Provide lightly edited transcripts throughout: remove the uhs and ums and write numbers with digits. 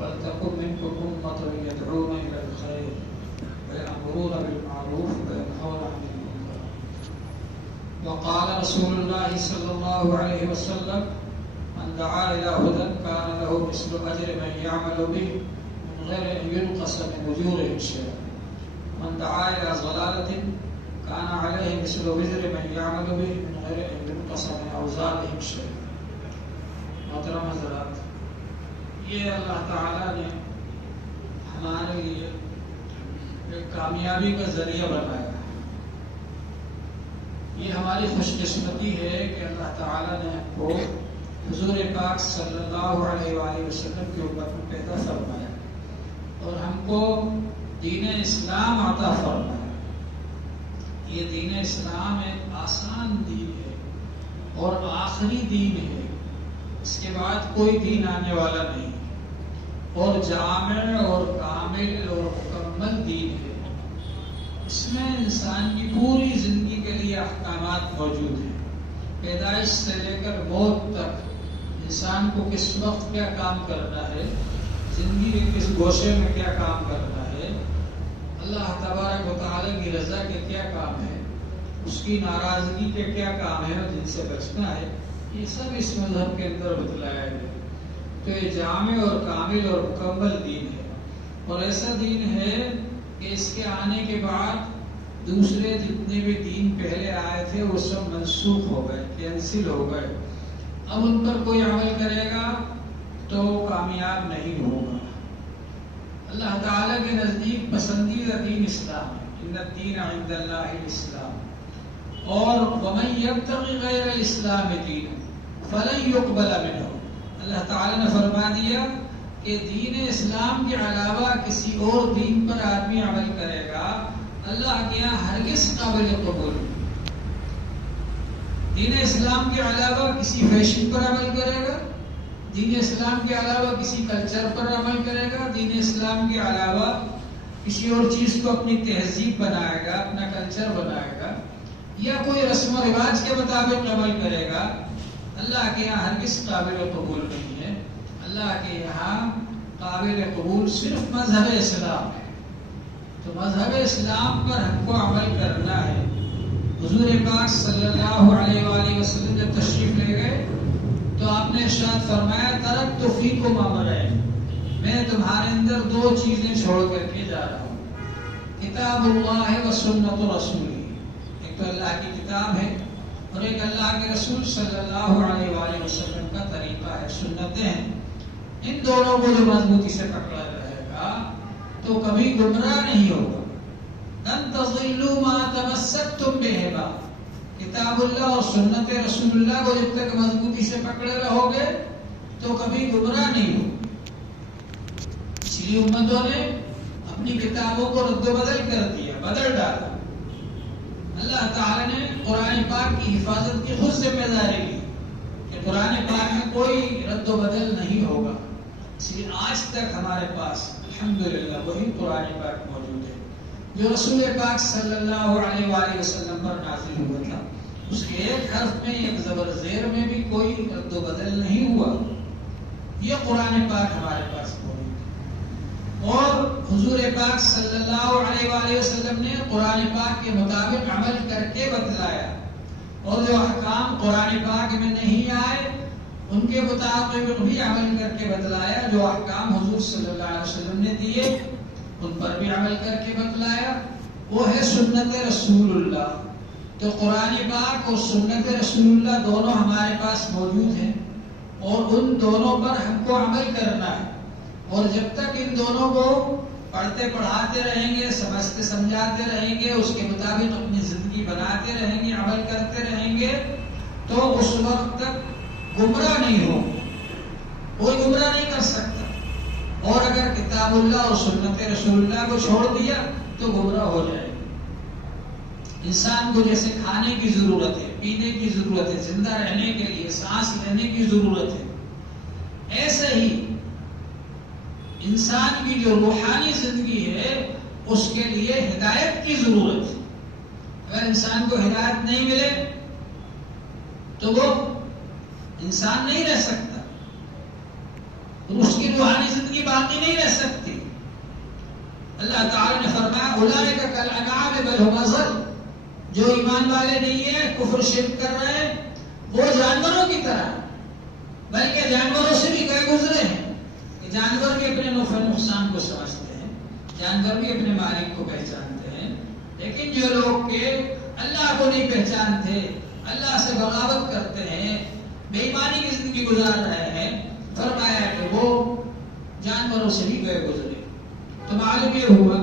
وَلْتَكُن مِّنكُمْ أُمَّةٌ يَدْعُونَ إِلَى الْخَيْرِ وَيَأْمُرُونَ بِالْمَعْرُوفِ وَيَنْهَوْنَ عَنِ الْمُنكَرِ. وقال رسول الله صلى الله عليه وسلم: من دعا إلى هدى كان له مثل أجر من يعمل به من غير أن ينقص من أجورهم شيئا، من دعا إلى ضلالة كان عليه مثل وزر من يعمل به من غير أن ينقص من أوزارهم شيئا. محترم حضرات، یہ اللہ تعالیٰ نے ہمارے لیے ایک کامیابی کا ذریعہ بنایا ہے. یہ ہماری خوش قسمتی ہے کہ اللہ تعالیٰ نے ہم کو حضور پاک صلی اللہ علیہ وآلہ وسلم کی امت میں پیدا فرمایا اور ہم کو دین اسلام عطا فرمایا. یہ دین اسلام ایک آسان دین ہے اور آخری دین ہے. اس کے بعد کوئی دین آنے والا نہیں اور جامع اور کامل اور مکمل دین ہے. اس میں انسان کی پوری زندگی کے لیے احکامات موجود ہیں. پیدائش سے لے کر موت تک انسان کو کس وقت کیا کام کرنا ہے، زندگی کے کس گوشے میں کیا کام کرنا ہے، اللہ تبارک و تعالی کی رضا کے کیا کام ہے، اس کی ناراضگی کے کیا کام ہے اور جن سے بچنا ہے، یہ سب اس مذہب کے اندر بتلایا ہے. تو یہ جامع اور کامل اور مکمل دین ہے اور ایسا دین ہے کہ اس کے آنے کے بعد دوسرے جتنے بھی دین پہلے آئے تھے وہ سب منسوخ ہو گئے، کینسل ہو گئے. اب ان پر کوئی عمل کرے گا تو کامیاب نہیں ہوگا. اللہ تعالیٰ کے نزدیک پسندیدہ دین اسلام ہے. ان الدین عند اللہ الاسلام. اور ومن یبتغی غیر الاسلام دینا فلن یقبل منہ. اللہ تعالیٰ نے فرما دیا کہ دین اسلام کے علاوہ کسی اور دین پر آدمی عمل کرے گا اللہ کے یہاں ہرگز قابل قبول. دین اسلام کے علاوہ کسی فیشن پر عمل کرے گا، دین اسلام کے علاوہ کسی کلچر پر عمل کرے گا، دین اسلام کے علاوہ کسی اور چیز کو اپنی تہذیب بنائے گا، اپنا کلچر بنائے گا، یا کوئی رسم و رواج کے مطابق عمل کرے گا، اللہ کے یہاں ہرگز قابل قبول نہیں ہے. اللہ کے یہاں قابل قبول صرف مذہب اسلام ہے. تو مذہب اسلام پر ہم کو عمل کرنا ہے. حضور پاک صلی اللہ علیہ وآلہ وسلم جب تشریف لے گئے تو آپ نے ارشاد فرمایا: ترکت فیکم امرین، میں تمہارے اندر دو چیزیں چھوڑ کر کے جا رہا ہوں، کتاب اللہ و سنت رسولی. ایک تو اللہ کی کتاب ہے اور ایک اللہ کے رسول صلی اللہ علیہ وآلہ وسلم کا طریقہ ہے، سنتیں ہیں. ان دونوں کو جو مضبوطی سے پکڑا رہے گا تو کبھی گمراہ نہیں ہوگا. لن تضلوا ما تمسکتم بہما. کتاب اللہ اور سنت رسول اللہ کو جب تک مضبوطی سے پکڑے رہو گے تو کبھی گمراہ نہیں ہوگا. اس لیے امتوں نے اپنی کتابوں کو رد و بدل کر دیا، بدل ڈالا. اللہ تعالی نے قرآن پاک کی حفاظت کی خود ذمہ داری لی کہ قرآن پاک میں کوئی رد و بدل نہیں ہوگا. اس لیے آج تک ہمارے پاس الحمدللہ وہی قرآن پاک موجود ہے جو رسول پاک صلی اللہ علیہ وآلہ وسلم پر نازل ہوا تھا. اس کے ایک حرف میں، ایک زبر زیر میں بھی کوئی رد و بدل نہیں ہوا. یہ قرآن پاک ہمارے پاس موجود ہے اور حضور پاک صلی اللہ علیہ وآلہ وسلم نے قرآن پاک کے مطابق عمل کر کے بتلایا. اور جو احکام قرآن پاک میں نہیں آئے ان کے مطابق بھی عمل کر کے بتلایا. جو احکام حضور صلی اللہ علیہ وسلم نے دیے ان پر بھی عمل کر کے بتلایا. وہ ہے سنت رسول اللہ. تو قرآن پاک اور سنت رسول اللہ دونوں ہمارے پاس موجود ہیں اور ان دونوں پر ہم کو عمل کرنا ہے. اور جب تک ان دونوں کو پڑھتے پڑھاتے رہیں گے، سمجھتے سمجھاتے رہیں گے، اس کے مطابق اپنی زندگی بناتے رہیں گے، عمل کرتے رہیں گے تو اس وقت تک گمراہ نہیں ہو. کوئی گمراہ نہیں کر سکتا. اور اگر کتاب اللہ اور سنت رسول اللہ کو چھوڑ دیا تو گمراہ ہو جائے گا. انسان کو جیسے کھانے کی ضرورت ہے، پینے کی ضرورت ہے، زندہ رہنے کے لیے سانس لینے کی ضرورت ہے، ایسے ہی انسان کی جو روحانی زندگی ہے اس کے لیے ہدایت کی ضرورت ہے. اگر انسان کو ہدایت نہیں ملے تو وہ انسان نہیں رہ سکتا اور اس کی روحانی زندگی زندگی باقی نہیں رہ سکتی. اللہ تعالی نے فرمایا اولئک کالانعام بل هم اضل. جو ایمان والے نہیں ہیں، کفر شرک کر رہے ہیں، وہ جانوروں کی طرح، بلکہ جانوروں سے بھی گئے گزرے ہیں. جانور بھی اپنے نفع نقصان کو سمجھتے ہیں، جانور بھی اپنے مالک کو پہچانتے ہیں، لیکن جو لوگ کہ اللہ کو نہیں پہچانتے، اللہ سے بغاوت کرتے ہیں، بے ایمانی کی زندگی گزار رہے ہیں، فرمایا کہ وہ جانوروں سے بھی گئے گزرے. تو معلوم یہ ہوا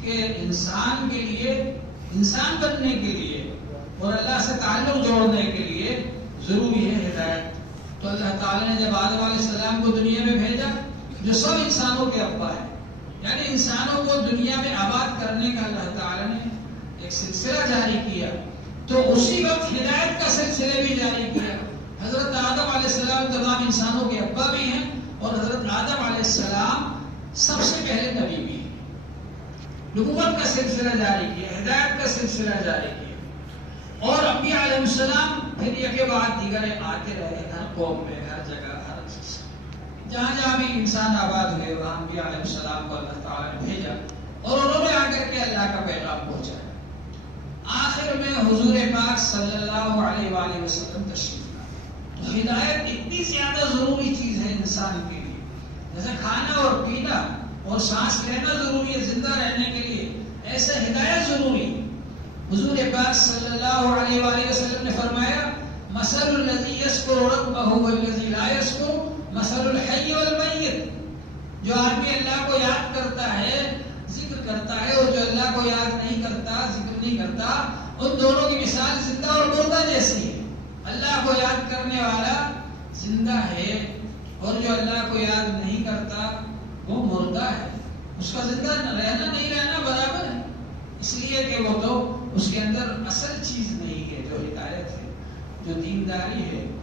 کہ انسان کے لیے، انسان بننے کے لیے اور اللہ سے تعلق جوڑنے کے لیے ضروری ہے ہدایت. تو اللہ تعالیٰ نے جب آدم علیہ السلام کو دنیا میں بھیجا، جو سب انسانوں کے ابا ہے، یعنی انسانوں کو دنیا میں آباد کرنے کا اللہ تعالیٰ نے ایک سلسلہ جاری کیا، تو اسی وقت ہدایت کا سلسلہ بھی جاری کیا. حضرت آدم علیہ السلام تمام انسانوں کے ابا بھی ہیں، اور حضرت آدم علیہ السلام سب سے پہلے نبی بھی ہیں. نبوت کا سلسلہ جاری کیا، ہدایت کا سلسلہ جاری کیا، اور انبیاء علیہ السلام پھر یہ کے بعد دیگر آتے رہے ہر قوم میں، ہر جگہ، ہر چیز. جہاں جہاں بھی انسان آباد ہوئے وہاں انبیاء علیہ السلام کو اللہ تعالیٰ نے بھیجا، اور انہوں نے آ کر کے اللہ کا پیغام پہنچایا. آخر میں حضور پاک صلی اللہ علیہ وآلہ وسلم تشریف لائے. تو ہدایت اتنی زیادہ ضروری چیز ہے انسان کے لیے، جیسے کھانا اور پینا اور سانس لینا ضروری ہے زندہ رہنے کے لیے، ایسے ہدایت ضروری ہے. حضور پاک صلی اللہ علیہ وآلہ وسلم نے فرمایا مثل الذی یذکر ربہ والذی لا یذکر مثل الحی والمیت. جو آدمی اللہ کو یاد کرتا ہے، ذکر کرتا ہے، اور جو اللہ کو یاد نہیں کرتا، ذکر نہیں کرتا، ان دونوں کی مثال زندہ اور مردہ جیسی ہے. اللہ کو یاد کرنے والا زندہ ہے، اور جو اللہ کو یاد نہیں کرتا وہ مردہ ہے. اس کا زندہ رہنا نہیں رہنا برابر ہے، اس لیے کہ وہ تو اس کے اندر اصل چیز نہیں ہے جو ہدایت ہے، جو دینداری ہے،